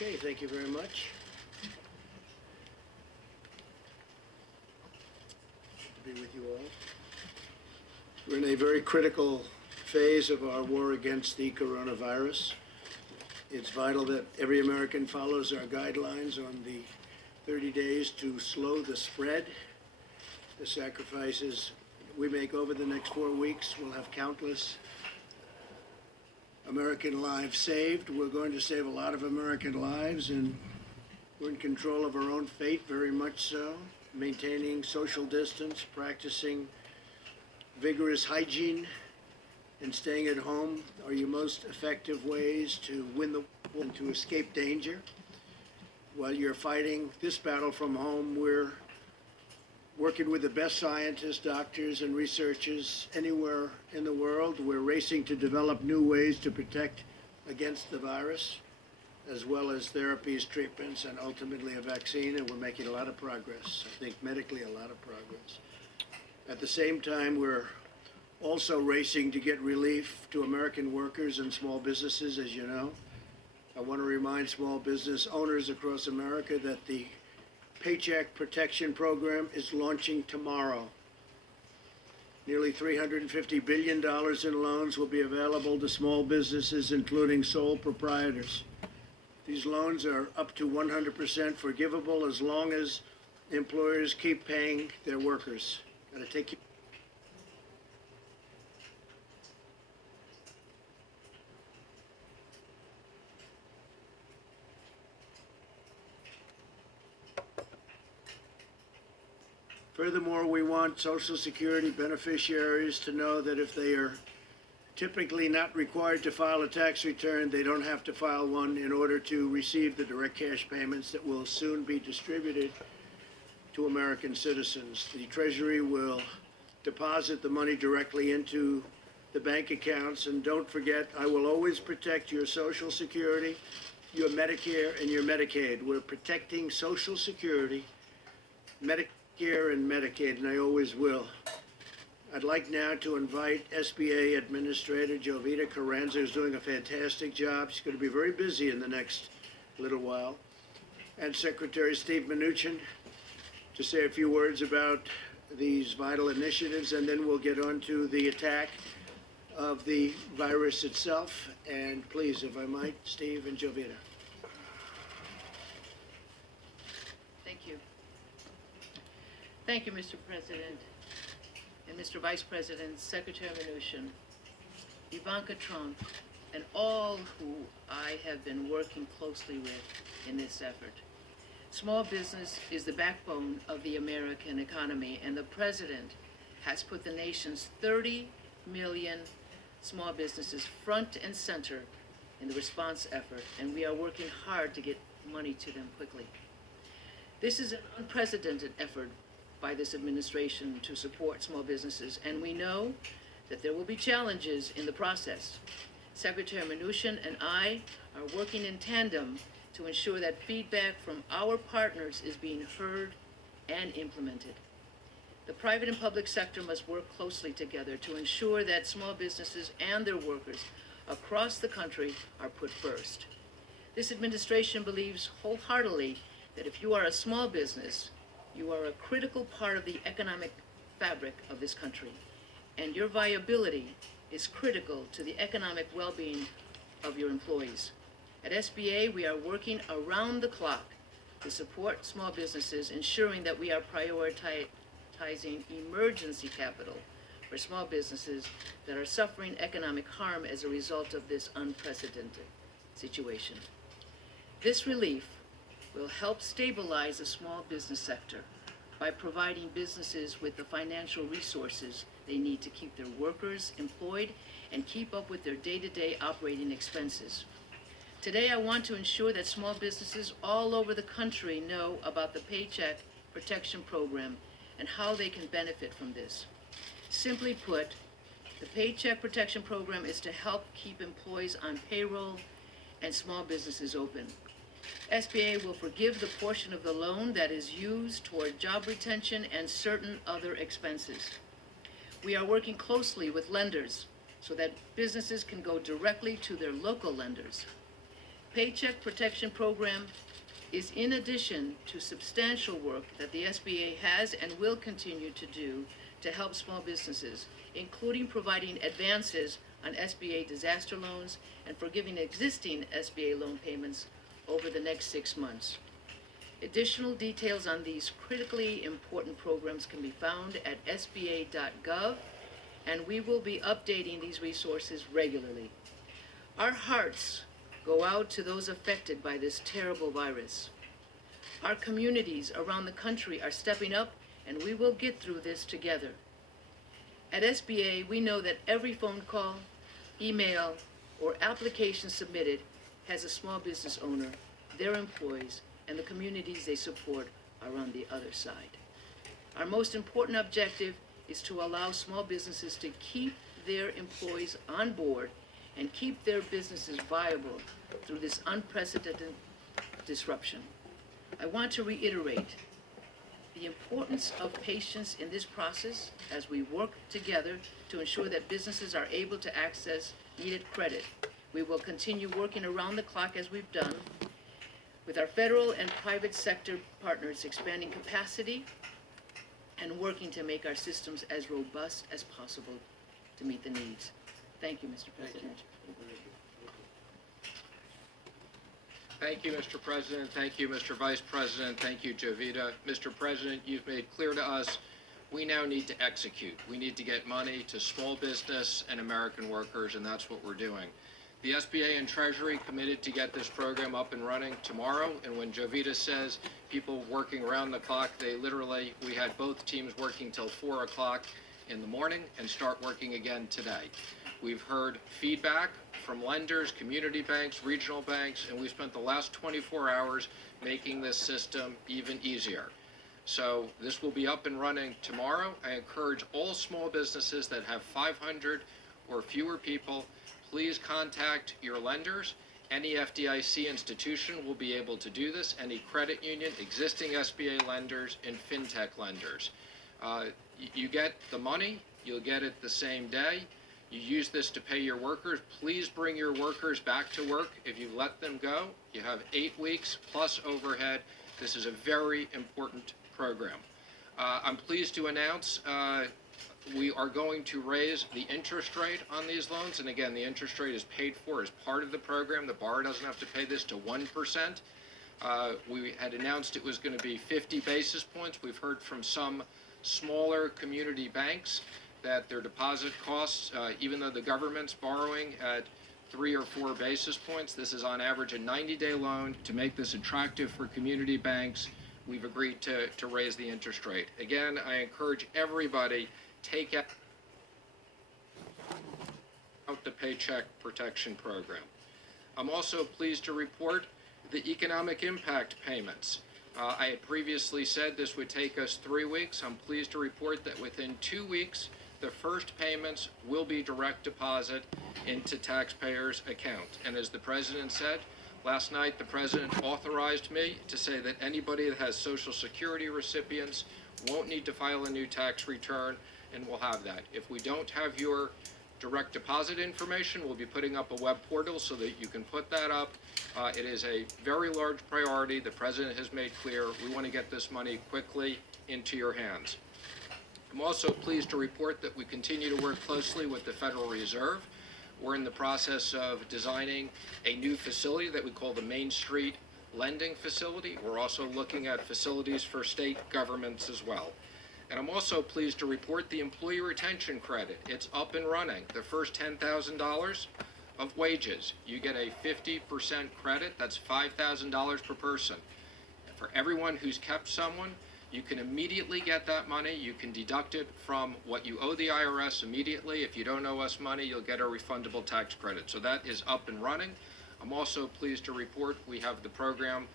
Okay, thank you very much. Good to be with you all. We're in a very critical phase of our war against the coronavirus. It's vital that every American follows our guidelines on the 30 days to slow the spread. The sacrifices we make over the next 4 weeks will have countless American lives saved. We're going to save a lot of American lives, and we're in control of our own fate, very much so. Maintaining social distance, practicing vigorous hygiene, and staying at home are your most effective ways to win the war and to escape danger. While you're fighting this battle from home, we're working with the best scientists, doctors, and researchers anywhere in the world. We're racing to develop new ways to protect against the virus, as well as therapies, treatments, and ultimately a vaccine, and we're making a lot of progress. I think medically a lot of progress. At the same time, we're also racing to get relief to American workers and small businesses, as you know. I want to remind small business owners across America that the Paycheck Protection Program is launching tomorrow. Nearly $350 billion in loans will be available to small businesses, including sole proprietors. These loans are up to 100% forgivable as long as employers keep paying their workers. Got to take you. Furthermore, we want Social Security beneficiaries to know that if they are typically not required to file a tax return, they don't have to file one in order to receive the direct cash payments that will soon be distributed to American citizens. The Treasury will deposit the money directly into the bank accounts. And don't forget, I will always protect your Social Security, your Medicare, and your Medicaid. We're protecting Social Security, Medicare, and Medicaid, and I always will. I'd like now to invite SBA Administrator Jovita Carranza, who's doing a fantastic job. She's going to be very busy in the next little while, and Secretary Steve Mnuchin to say a few words about these vital initiatives, and then we'll get on to the attack of the virus itself. And please, if I might, Steve and Jovita. Thank you, Mr. President, and Mr. Vice President, Secretary Mnuchin, Ivanka Trump, and all who I have been working closely with in this effort. Small business is the backbone of the American economy, and the President has put the nation's 30 million small businesses front and center in the response effort, and we are working hard to get money to them quickly. This is an unprecedented effort by this administration to support small businesses, and we know that there will be challenges in the process. Secretary Mnuchin and I are working in tandem to ensure that feedback from our partners is being heard and implemented. The private and public sector must work closely together to ensure that small businesses and their workers across the country are put first. This administration believes wholeheartedly that if you are a small business, you are a critical part of the economic fabric of this country, and your viability is critical to the economic well-being of your employees. At SBA, we are working around the clock to support small businesses, ensuring that we are prioritizing emergency capital for small businesses that are suffering economic harm as a result of this unprecedented situation. This relief will help stabilize the small business sector by providing businesses with the financial resources they need to keep their workers employed and keep up with their day-to-day operating expenses. Today, I want to ensure that small businesses all over the country know about the Paycheck Protection Program and how they can benefit from this. Simply put, the Paycheck Protection Program is to help keep employees on payroll and small businesses open. SBA will forgive the portion of the loan that is used toward job retention and certain other expenses. We are working closely with lenders so that businesses can go directly to their local lenders. Paycheck Protection Program is in addition to substantial work that the SBA has and will continue to do to help small businesses, including providing advances on SBA disaster loans and forgiving existing SBA loan payments over the next 6 months. Additional details on these critically important programs can be found at sba.gov, and we will be updating these resources regularly. Our hearts go out to those affected by this terrible virus. Our communities around the country are stepping up, and we will get through this together. At SBA, we know that every phone call, email, or application submitted has a small business owner, their employees, and the communities they support are on the other side. Our most important objective is to allow small businesses to keep their employees on board and keep their businesses viable through this unprecedented disruption. I want to reiterate the importance of patience in this process as we work together to ensure that businesses are able to access needed credit. We will continue working around the clock as we've done with our federal and private sector partners, expanding capacity and working to make our systems as robust as possible to meet the needs. Thank you, Mr. President. Thank you, Mr. President. Thank you, Mr. Vice President. Thank you, Jovita. Mr. President, you've made clear to us we now need to execute. We need to get money to small business and American workers, and that's what we're doing. The SBA and Treasury committed to get this program up and running tomorrow, and when Jovita says people working around the clock, we had both teams working till 4 o'clock in the morning and start working again today. We've heard feedback from lenders, community banks, regional banks, and we spent the last 24 hours making this system even easier. So this will be up and running tomorrow. I encourage all small businesses that have 500 or fewer people, please contact your lenders. Any FDIC institution will be able to do this, any credit union, existing SBA lenders, and fintech lenders. You get the money, you'll get it the same day. You use this to pay your workers. Please bring your workers back to work. If you let them go, you have 8 weeks plus overhead. This is a very important program. I'm pleased to announce we are going to raise the interest rate on these loans. And again, the interest rate is paid for as part of the program. The borrower doesn't have to pay this to 1%. We had announced it was going to be 50 basis points. We've heard from some smaller community banks that their deposit costs, even though the government's borrowing at 3 or 4 basis points, this is on average a 90-day loan. To make this attractive for community banks, we've agreed to raise the interest rate. Again, I encourage everybody, take out the Paycheck Protection Program. I'm also pleased to report the economic impact payments. I had previously said this would take us 3 weeks. I'm pleased to report that within 2 weeks, the first payments will be direct deposit into taxpayers' account. And as the President said, last night the President authorized me to say that anybody that has Social Security recipients won't need to file a new tax return, and we'll have that. If we don't have your direct deposit information, we'll be putting up a web portal so that you can put that up. It is a very large priority. The President has made clear we want to get this money quickly into your hands. I'm also pleased to report that we continue to work closely with the Federal Reserve. We're in the process of designing a new facility that we call the Main Street Lending Facility. We're also looking at facilities for state governments as well. And I'm also pleased to report the Employee Retention Credit. It's up and running. The first $10,000 of wages, you get a 50% credit. That's $5,000 per person. For everyone who's kept someone, you can immediately get that money. You can deduct it from what you owe the IRS immediately. If you don't owe us money, you'll get a refundable tax credit. So that is up and running. I'm also pleased to report we have the program